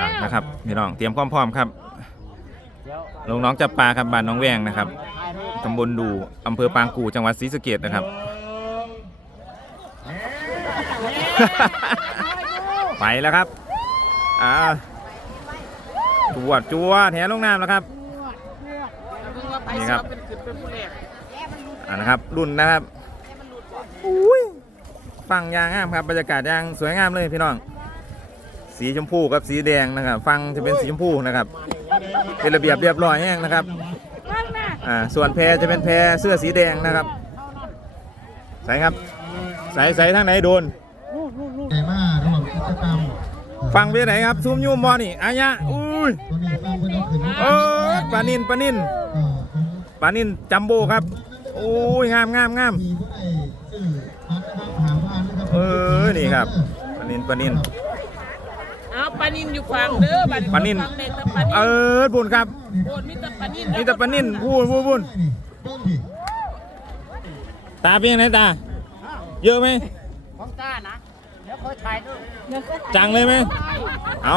อะนะครับพี่น้องเตรียมความพร้อมครับลงน้องจับปลาครับบ้านน้องแวงนะครับตำบลดูอำเภอปางกูจังหวัดศรีสะเกษนะครับ ไปแล้วครับอ่าจวดจวดแหลงน้ำแล้วครับนี่ครับอ่านะครับรุ่นนะครับอุ้ยฟังยางงามครับบรรยากาศยางสวยงามเลยพี่น้อง สีชมพูกับสีแดงนะครับฟังจะเป็นสีชมพูนะครับ เป็นระเบียบเรียบร้อยแห้งนะครับอ่าส่วนแพรจะเป็นแพรเสื้อสีแดงนะครับ ใส่ครับใส่ใส่ทางไหนโดนแต่ว่าระหว่างกิจกรรมฟังไปไหนครับซูมยูมบอนี่อายะอุ้ยเออปลานินปลานินปลานินจัมโบ้ครับโอ้ยงามงามงามมีผู้ใดซื้อพัดนะครับถามว่านะครับเออนี่ครับปลานินปลานิน ปลานินอยู่ฝั่งเด้อบัดปลานิน ฝั่งเด็กแต่ปลานินเออบุญครับ โอนมีแต่ปลานินนี่แต่ปลานินพูดพูดพูดนี่ต้องดิตาเป็นยังไงตา เยอะไหม ของต้านะเดี๋ยวคอยถ่ายด้วยจังเลยไหม เอา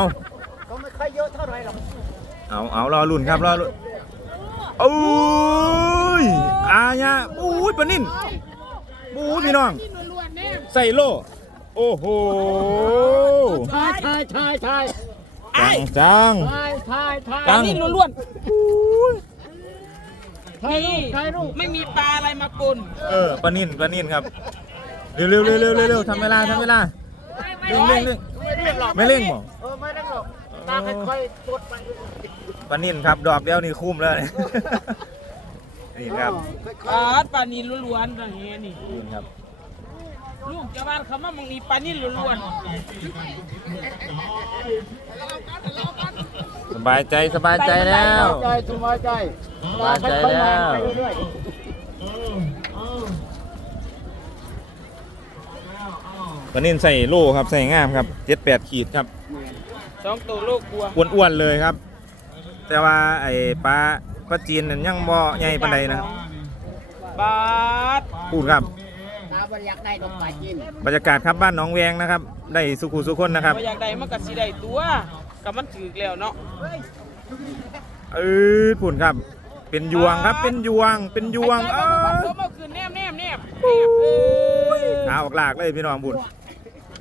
ก็ไม่ค่อยเยอะเท่าไหร่หรอกเอาเอารอลุ่นครับรอลุ่นโอ้ยอายะโอ้ยปลานินโอ้ยพี่น้องใส่โล โอ้โหถ่ายถ่ายถ่ายถ่ายจังจังถ่ายถ่ายถ่ายจังนี่ล้วนถ่ายรูปๆถ่ายรูปไม่มีปลาอะไรมาปนเออปลานินปลานินครับเร็วเร็วเร็วเร็วเร็วเร็วทำเวลาทำเวลาเร่งเร่งเร่งไม่เรียกหรอกไม่เร่งบ่เออไม่เร่งหรอกตาค่อยๆกดไปปลานินครับดอกเดียวนี่คุ้มแล้วเนี่ยนี่ครับปลาปลานินล้วนๆอย่างเงี้ยนี่นี่ครับ ลูกจะบ้านเขามามึงมีปลานินล้วนสบายใจสบายใจแล้ว ใจสบายใจสบายใจแล้วตาค่อยๆมองไปเรื่อยปลานินใส่โล่ครับใส่งามครับเจ็ดแปดขีดครับๆสองตัวโลกกลัวอ้วนๆเลยครับ แต่ว่าไอ้ปลาปลาจีนนั่นยังบ่ใหญ่ปานใดนะครับบาทพูดครับๆตา บริยักได้ดอกปลาจีนบรรยากาศครับบ้านหนองแวงนะครับ ได้สุขุสุคนนะครับ บ่อยากได้มันก็สิได้ตัวกับมันถือแล้วเนาะเออพูดครับ เป็นยวงครับ เป็นยวง เป็นยวงเอไอ้อเจ้าก็มาคืนแนมแนมแนมแนมเออขาออกลากเลยพี่น้องบุญ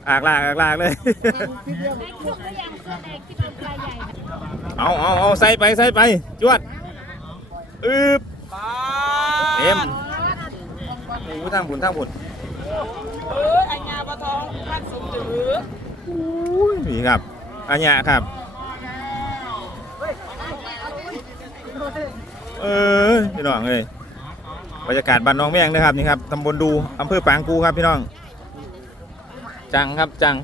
อากลากอากลากเลยเอาเอาเอาใส่ไปใส่ไป จวดอึบบาทเต็ม โอ้ทางบุญทางบุญ เอออัญญาปะทองพันสมถือนี่ครับอันเนี้ยครับ เออพี่น้องเลยบรรยากาศบ้านน้องแมงนะครับนี่ครับตำบลดูอำเภอปางกูครับพี่น้อง จังครับจัง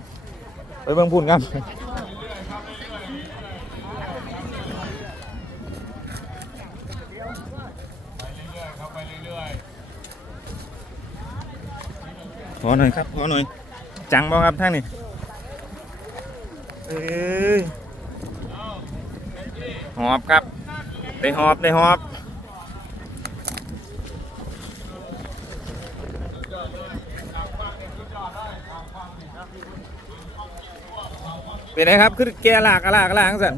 ไปเบิ่งพุ่นครับ ขอหน่อยครับขอหน่อย จังบ่ครับท่านนี่เอ้ยหอบครับ ได้หอบได้หอบเป็นไงครับคือแกหลากอะลากอะลากจังสัน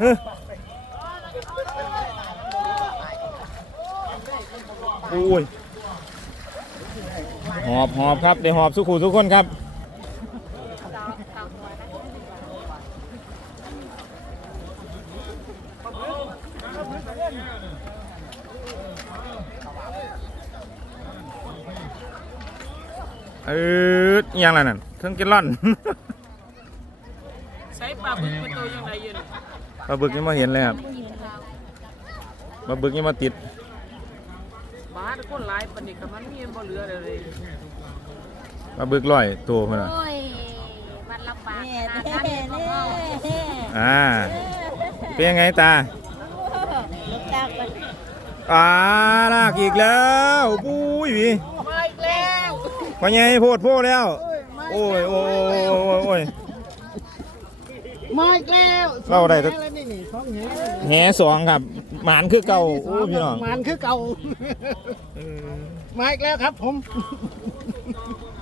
เฮ้ยอุ้ย หอบหอบครับได้หอบสุขุทุกคนครับเอออิหยังล่ะนั่นเครื่องกินร่อนใส่ปลาบึกเป็นตัวยังไงอยู่นี่ปลาบึกยังมาเห็นเลยครับปลาบึกยังมาติด บาทคนหลายปานนี้ก็มันมีบ่เหลือเลย ปลาบึกลอยตัวเพื่อนน่ะโอ้ยมันลำบากขนาดนั้นของเราอ่า เป็นยังไงตาลูกจากกันอ่าลากอีกแล้วปุ้ยหวีมาอีกแล้ว พอไงโพดโพดแล้ว โอ้ยโอ้ยโอ้ยโอ้ยโอ้ย มาอีกแล้วเล่าได้ทุกสองแหนี่นี่สองแหนี่แหสองครับ หมานคือเก่าโอ้ยพี่น้องมันคือเก่าเออมาอีกแล้วครับผม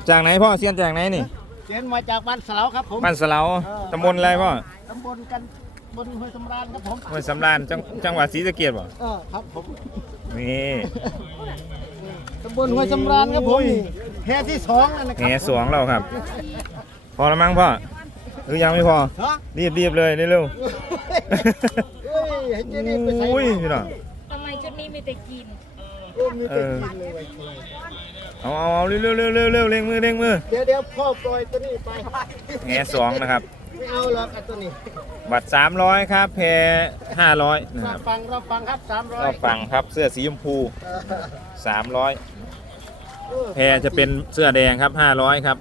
จากไหนพ่อเซียนจากไหนนี่เจนมาจากบ้านสลาวครับผมบ้านสะเหลาตำบลอะไรพ่อตำบลกันบนห้วยสำราญครับผมห้วยสำราญจังจังหวัดศรีสะเกษบ่เออครับผมนี่ตำบลห้วยสำราญครับผมนี่แพรที่สองนั่นนะคแหรับสวงเราครับ พอแล้วมั้งพ่อห รือยังไม่พอ ฮะรีบรีบเลยเร็วเฮ้ยเห็นเจนี่ไปๆใส่อุ้ยพี่น้อง ทำไมชุดนี้มีแต่กิน โอ้มีแต่กินเลยไว้ก่อนเอาเอาเอาเร็วเร็วเร็วเร็วเร็วเร่งมือเร่งมือเดี๋ยวเดี๋ยวพ่อปล่อยตัวนี้ไปแหสวงนะครับ ไม่เอาหรอกไอ้ตัวนี้บัตร300 ครับ แพร500นะครัรับบฟังรับฟังครับสามร้อยก็ฟังครับเสื้อสีชมพู 300 แพรจะเป็นเสื้อแดงครับ 500 ครับ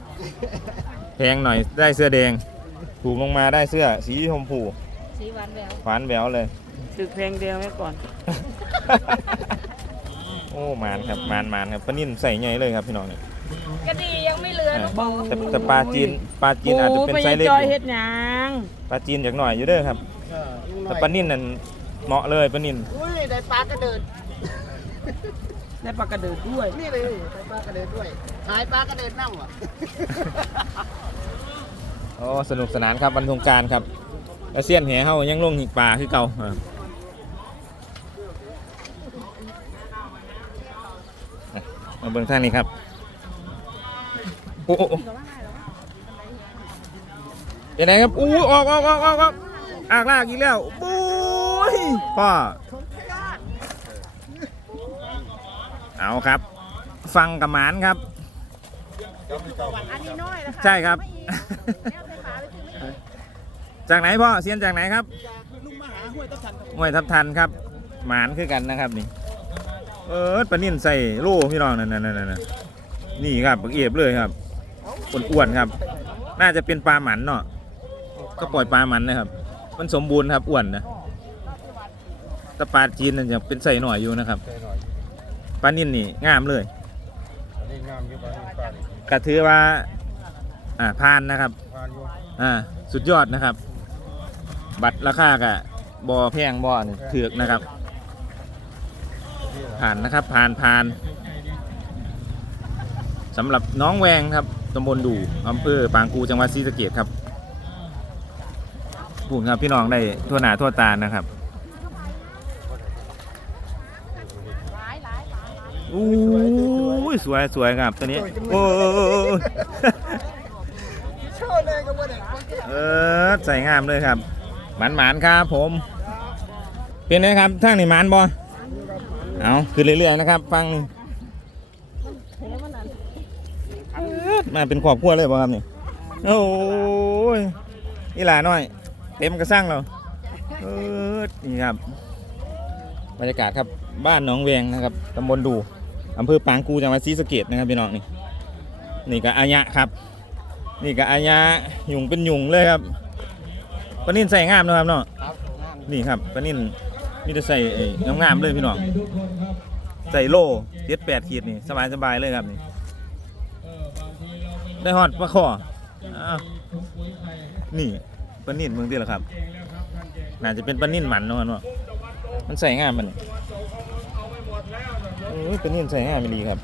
แพงหน่อยได้เสื้อแดง ถูกลงมาได้เสื้อสีชมพูสีหวานแหววหวานแหววเลย ตึกแพงเดียวไว้ก่อน โอ้มานครับมานมานครับปลานิ่นใส่ไงเลยครับพี่น้องเนี่ยก็ดียังไม่เหลือลูกบอลแต่แต่ปลาจีนปลาจีนอาจจะเป็นไซส์เล็กจอยอยู่เฮ็ดหยังปลาจีนจากหน่อยอยู่เด้อครับเออลุงหน่แต่อยปลานิ่นนั่นเหมาะเลยปลานิ่นอุ้ยได้ปลากระเดิดได้ปลากระเดิดด้วย นี่เลยได้ปลากระเดิดด้วย ขายปลากระเดิดนั่งว่ะ โอ้สนุกสนานครับวันสงกรารครับแล้วเซียนแหเฮายังลงหิกปลาคือเก่าอ่าอะมาเบิ่งทางนี้ครับโอ้โอ้โอ้เป็นไงครับอู้ออกออกออกออกออกอากลากอีกแล้วปุ้ยพ่อเอาครับ ฟังกับหมานครับ อันนี้น้อยนะคะใช่ครับ จากไหนพ่อเซียนจากไหนครับห้วยทับทันครับหมานคือกันนะครับนี่ เออปลานิ่นใส่โล่พี่น้องนั่นนั่นนั่นนั่นนี่ครับบักเอียบเลยครับอ้วนๆครับ น่าจะเป็นปลาหมันเนาะก็ปล่อยปลาหมันนะครับ มันสมบูรณ์ครับอ้วนนะแต่ปลาจีนนั่นยังเป็นใส่หน่อยอยู่นะครับปลานิ่นนี่งามเลยกระถือว่าอ่าพานนะครับอ่าสุดยอดนะครับ บัตรราคากะบอแพงบอนี่ถือกนะครับ ผ่านนะครับผ่านผ่านสำหรับน้องแวงครับตำบลดูอำเภอปางกูจังหวัดศรีสะเกดครับพูดครับพี่น้องได้ทั่วหน้าทั่วตานะครับหลายหลายหลายหลายอู้ยสวยสวยครับตัวนี้โอ้โอ้โอ้โอ้โชว์เลยก็บ่ได้เออใส่งามเลยครับ หมานหมานๆครับผม เป็นไงครับทางนี่หมานบอเอาขึ้นเรื่อยๆนะครับ ฟังนี่มาเป็นครอบครัวเลยบ่ครับนี่โอ้ยนี่หลาน้อย เต็มกระสังเราเออนี่ครับบรรยากาศครับบ้านหนองแวงนะครับตำบลดูอำเภอปางกูจังหวัดศรีสะเกดนะครับพี่น้องนี่นี่ก็อายะครับ นี่ก็อายะหยุงเป็นหยุงเลยครับ ปลานิ่นใส่งามเนาะครับเนาะครับงามนี่ครับปลานิ่นมีแต่ใส่ไอ้งามๆเลยพี่น้องใส่โล่เจ็ดแปดขีดนี่สบายสบายๆเลยครับนี่ได้ฮอดปลาคออ้าวนี่ปลานิ่นเมืองที่ละครับน่าจะเป็นปลานิ่นหมันเนาะเนาะมันใส่งามมันโอ้ยปลานิ่นใส่งามไม่ดีครับ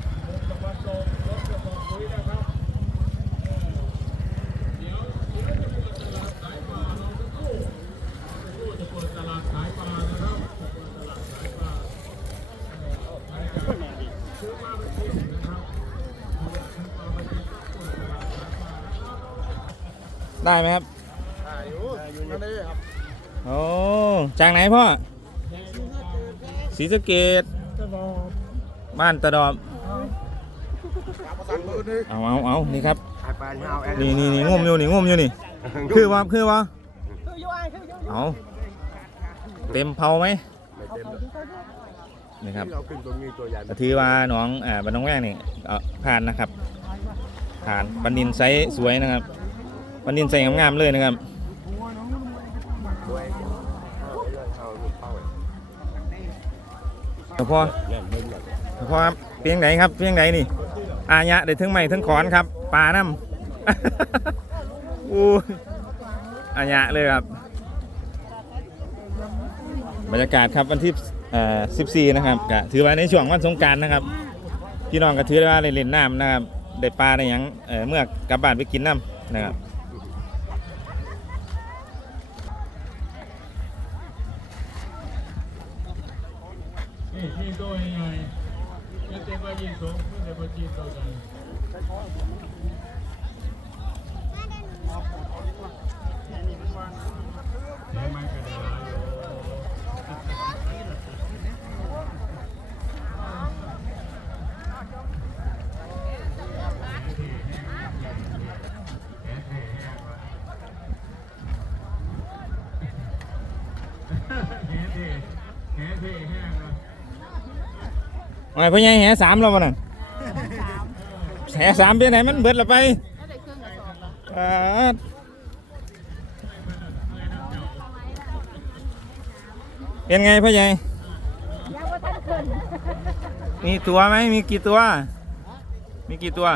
ได้ไหมครับอยู่นั่นเลยครับโอ้จากไหนพ่อศรีสะเกดบ้านตะดอบเอาเอาเอานี่ครับนี่นี่นี่งมอยู่นี่งมอยู่นี่ คือว่าคือว่าเอาเต็มเผาไหมนี่ครับก็ถือว่าน้องอ่าบ้านน้องแว่งนี่เอาผ่านนะครับ ผ่านปันดินไซส์สวยนะครับ ปันดินไซส์งามๆเลยนะครับหลวงพ่อหลวงพ่อครับเพียงไหนครับเพียงไหนนี่อายะได้ถึงไม้ถึงขอนครับปลาน้ำอู้ยอายะเลยครับ บรรยากาศครับวันที่14นะครับก็ถือว่าในช่วงวันสงกรารนะครับพี่น้องก็ถือว่าเล่นน้ำนะครับได้ปลาได้หยังเอ่เมื่อกลับบ้านไปกินน้ำนะครับ นี่ที่ตัวใหญ่ไม่เต็มว่ายิงสูงไม่ได้ว่าจีนตัวใหญ่แหมันก็ได้หลายอยู่ แหเท่แหเท่แห้งเลย ไอ้พ่อใหญ่แห่สามแล้วมันน่ะแห่สามเป็นไหนมันเบิดละไปอ่าเป็นไงพ่อใหญ่ยังว่าท่านเกินมีตัวไหมมีกี่ตัว มีกี่ตัว